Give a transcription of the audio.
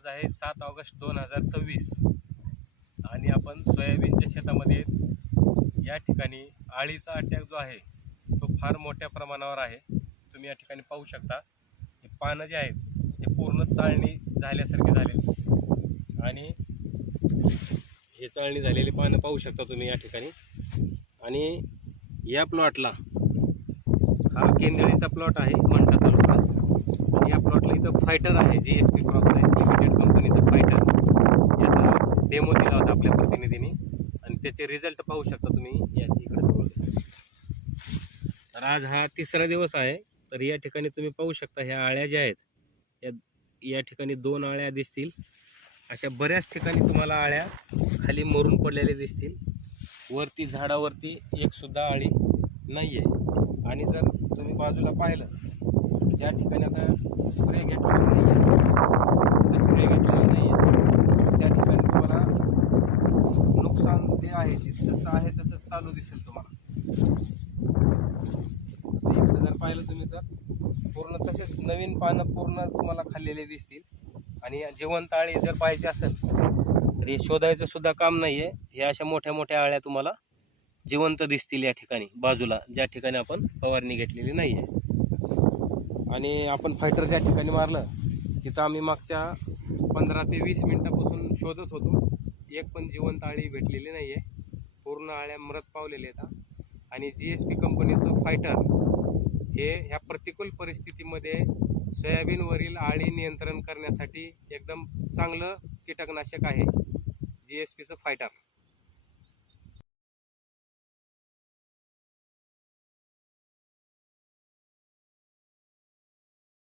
आज आहे 7 ऑगस्ट 2026 आणि आपण सोयाबीनच्या शेतामध्ये या ठिकाणी आळीचा अटॅक जो आहे तो फार मोठ्या प्रमाणावर आहे। तुम्ही या ठिकाणी पाहू शकता हे पानं जे आहेत हे पूर्ण चाळणी झाल्यासारखे झाले आणि हे चाळणी झालेली पानं पाहू शकता तुम्ही या ठिकाणी। आणि या प्लॉटला हा केंदळीचा प्लॉट आहे मंठा तालुका आणि या प्लॉटला इथं फायटर आहे GSP क्रॉप सायन्स लिमिटेड कंपनीचा फायटर याचा डेमो दिला होता आपल्या प्रतिनिधींनी आणि त्याचे रिझल्ट पाहू शकता तुम्ही या इकडे जवळ। तर आज हा तिसरा दिवस आहे। तर या ठिकाणी तुम्ही पाहू शकता ह्या आळ्या ज्या आहेत या ठिकाणी 2 आळ्या दिसतील। अशा बऱ्याच ठिकाणी तुम्हाला आळ्या खाली मरून पडलेल्या दिसतील। वरती झाडावरती एक सुद्धा आळी नाही आहे। आणि जर तुम्ही बाजूला पाहिलं ज्या ठिकाणी आता स्प्रे घेतलेला नाही आहे त्या ठिकाणी तुम्हाला नुकसान ते आहे जसं आहे तसंच चालू दिसेल तुम्हाला। इकडे जर पाहिलं तुम्ही तर पूर्ण तसेच नवीन पानं पूर्ण तुम्हाला खाल्लेले दिसतील। आणि जिवंत आळी जर पाहिजे असेल तर हे शोधायचं सुद्धा काम नाही आहे। हे अशा मोठ्या मोठ्या आळ्या तुम्हाला जिवंत दिसतील या ठिकाणी बाजूला ज्या ठिकाणी आपण फवारणी घेतलेली नाही आहे। आणि आपण फायटर ज्या ठिकाणी मारलं तिथं आम्ही मागच्या 15 ते 20 मिनिटापासून शोधत होतो, एक पण जिवंत आळी भेटलेली नाही आहे। पूर्ण आळ्या मृत पावलेल्या आहेत। आणि GSP कंपनीचं फायटर हे ह्या प्रतिकूल परिस्थितीमध्ये सोयाबीनवरील आळी नियंत्रण करण्यासाठी एकदम चांगलं कीटकनाशक आहे GSPचं फायटर।